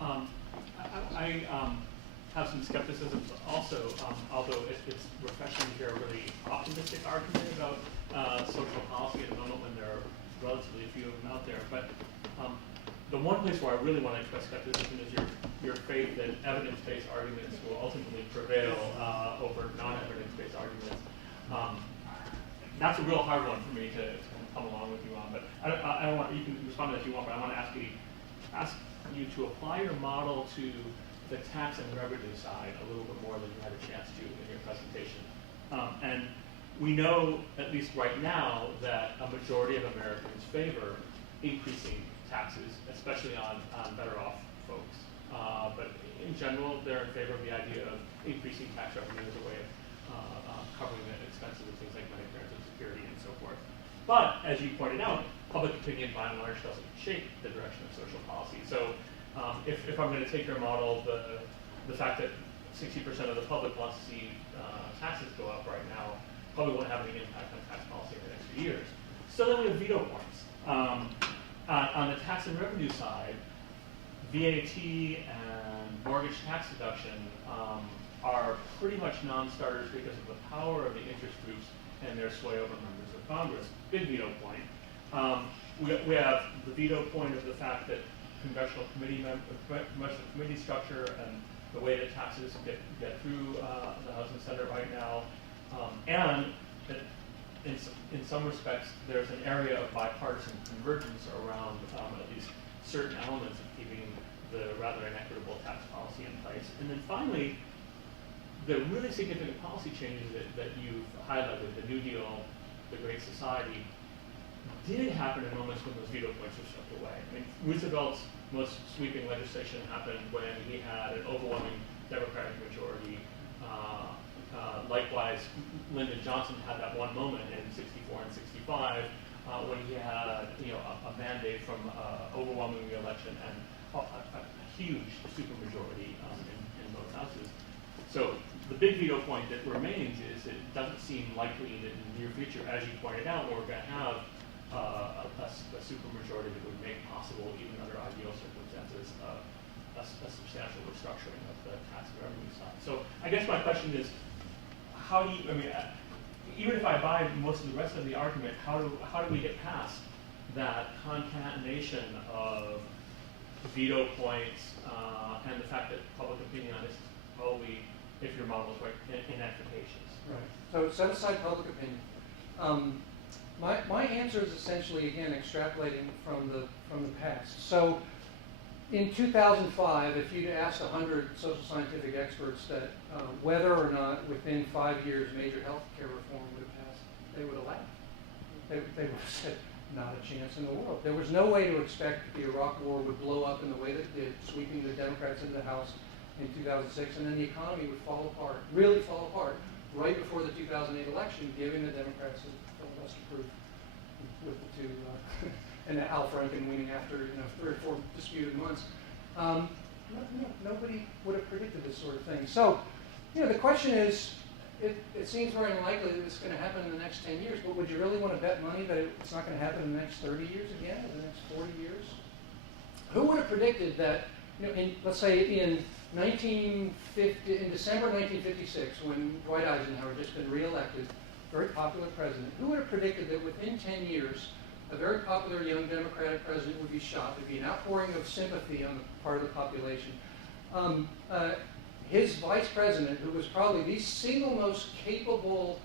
I have some skepticism also, although it's refreshing to hear a really optimistic argument about social policy at a moment when there are relatively few of them out there. But the one place where I really want to express skepticism is your faith that evidence-based arguments will ultimately prevail over non-evidence-based arguments. That's a real hard one for me to come along with you on. But I don't want, you can respond to that if you want, but I want to ask you to apply your model to the tax and revenue side a little bit more than you had a chance to in your presentation. And we know, at least right now, that a majority of Americans favor increasing taxes, especially on better off folks. But in general, they're in favor of the idea of increasing tax revenue as a way of covering the expenses of things like Medicare and Social Security and so forth. But, as you pointed out, public opinion by and large doesn't shape the direction of social policy. So if I'm going to take your model, the fact that 60% of the public wants to see taxes go up right now probably won't have any impact on tax policy in the next few years. So then we have veto points. On the tax and revenue side, VAT and mortgage tax deduction are pretty much non-starters because of the power of the interest groups and their sway over members of Congress. Big veto point. We have the veto point of the fact that congressional committee structure and the way that taxes get through the House and Senate right now, and that in some respects there's an area of bipartisan convergence around at least certain elements of keeping the rather inequitable tax policy in place. And then finally, the really significant policy changes that you've highlighted, the New Deal, the Great Society, did happen in moments when those veto points were stripped away. I mean, Roosevelt's most sweeping legislation happened when he had an overwhelming Democratic majority. Likewise, Lyndon Johnson had that one moment in '64 and '65 when he had a mandate from overwhelming re-election and a huge supermajority in both houses. So the big veto point that remains is it doesn't seem likely that in the near future, as you pointed out, we're going to have a supermajority that would make possible, even under ideal circumstances, a substantial restructuring of the tax and revenue side. So I guess my question is, how do you, even if I buy most of the rest of the argument, how do we get past that concatenation of veto points and the fact that public opinion on this is probably, if your model is right, inefficacious? Right. So set aside public opinion. My answer is essentially, again, extrapolating from the past. So in 2005, if you'd asked 100 social scientific experts that whether or not within 5 years major health care reform would have passed, they would have laughed. They would have said, not a chance in the world. There was no way to expect the Iraq War would blow up in the way that it did, sweeping the Democrats into the House in 2006, and then the economy would fall apart, really fall apart, right before the 2008 election, giving the Democrats a filibuster proof with the two, and Al Franken winning after 3 or 4 disputed months. Nobody would have predicted this sort of thing. So, the question is, it seems very unlikely that it's going to happen in the next 10 years, but would you really want to bet money that it's not going to happen in the next 30 years again, or the next 40 years? Who would have predicted that, let's say in December 1956, when Dwight Eisenhower had just been reelected, very popular president, who would have predicted that within 10 years, a very popular young Democratic president would be shot? There'd be an outpouring of sympathy on the part of the population. His vice president, who was probably the single most capable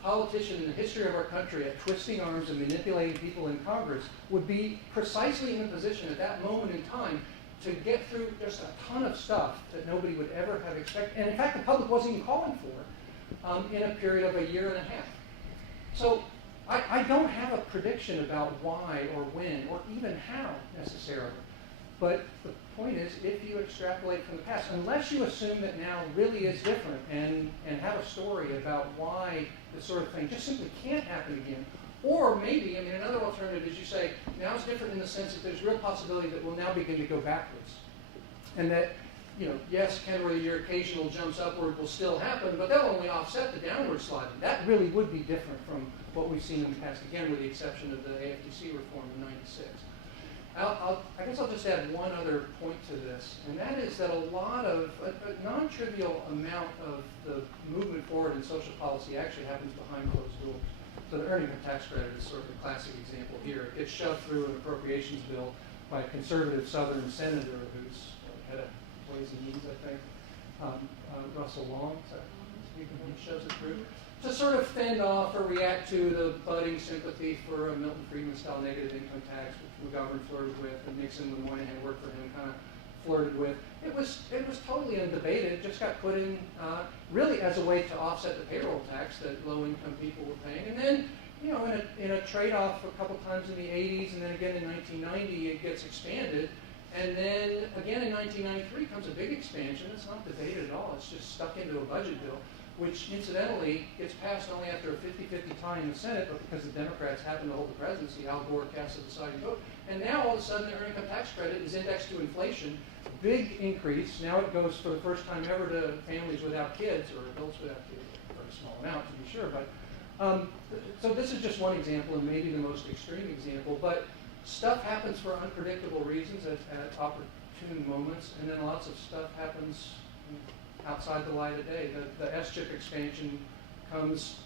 politician in the history of our country at twisting arms and manipulating people in Congress, would be precisely in a position at that moment in time to get through just a ton of stuff that nobody would ever have expected. And in fact, the public wasn't even calling for in a period of a year and a half. So I don't have a prediction about why or when or even how necessarily. But the point is, if you extrapolate from the past, unless you assume that now really is different and have a story about why this sort of thing just simply can't happen again, or maybe, another alternative is you say, now it's different in the sense that there's real possibility that we'll now begin to go backwards. And that, yes, Kenworthy, your occasional jumps upward will still happen, but they'll only offset the downward sliding. That really would be different from what we've seen in the past, again, with the exception of the AFTC reform in '96. I guess I'll just add one other point to this, and that is that a non-trivial amount of the movement forward in social policy actually happens behind closed doors. So the earning tax credit is sort of a classic example here. It gets shoved through an appropriations bill by a conservative Southern senator who's head of Ways and Means, I think, Russell Long. So he shoves it through to sort of fend off or react to the budding sympathy for a Milton Friedman-style negative income tax, which McGovern flirted with, and Nixon, when Moynihan worked for him, kind of flirted with. It was totally undebated. It just got put in really as a way to offset the payroll tax that low-income people were paying. And then, you know, in a trade-off a couple times in the 80s, and then again in 1990, it gets expanded. And then again in 1993 comes a big expansion. It's not debated at all. It's just stuck into a budget bill, which incidentally gets passed only after a 50-50 tie in the Senate, but because the Democrats happen to hold the presidency, Al Gore casts a deciding vote. And now all of a sudden the earned income tax credit is indexed to inflation. Big increase. Now it goes for the first time ever to families without kids, or adults without kids, a very small amount to be sure. But so this is just one example, and maybe the most extreme example. But stuff happens for unpredictable reasons at opportune moments, and then lots of stuff happens outside the light of day. The S-chip expansion comes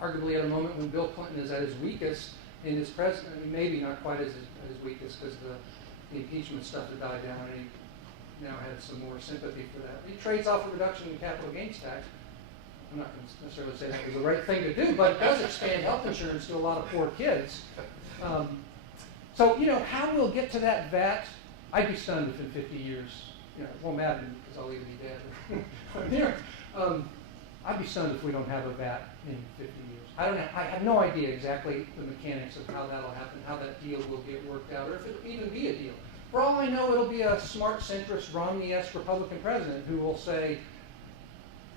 arguably at a moment when Bill Clinton is at his weakest in his presidency. I mean, maybe not quite at his weakest, because the impeachment stuff had died down, and he now had some more sympathy for that. He trades off a reduction in capital gains tax. I'm not going to necessarily say that was the right thing to do, but it does expand health insurance to a lot of poor kids. So, you know, how we'll get to that VAT, I'd be stunned if in 50 years, you know, it won't matter to me because I'll either be dead or here. I'd be stunned if we don't have a VAT in 50 years. I don't know. I have no idea exactly the mechanics of how that'll happen, how that deal will get worked out, or if it'll even be a deal. For all I know, it'll be a smart centrist Romney-esque Republican president who will say,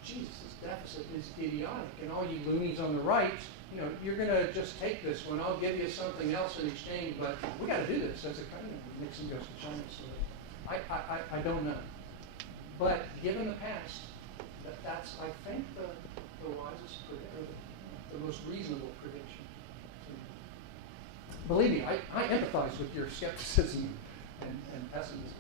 Jesus, this deficit is idiotic, and all you loonies on the right, you know, you're going to just take this one. I'll give you something else in exchange, but we got to do this as a kind of Nixon goes to China. So I don't know. But given the past, that's, I think, the wisest, the most reasonable prediction. Believe me, I empathize with your skepticism and pessimism.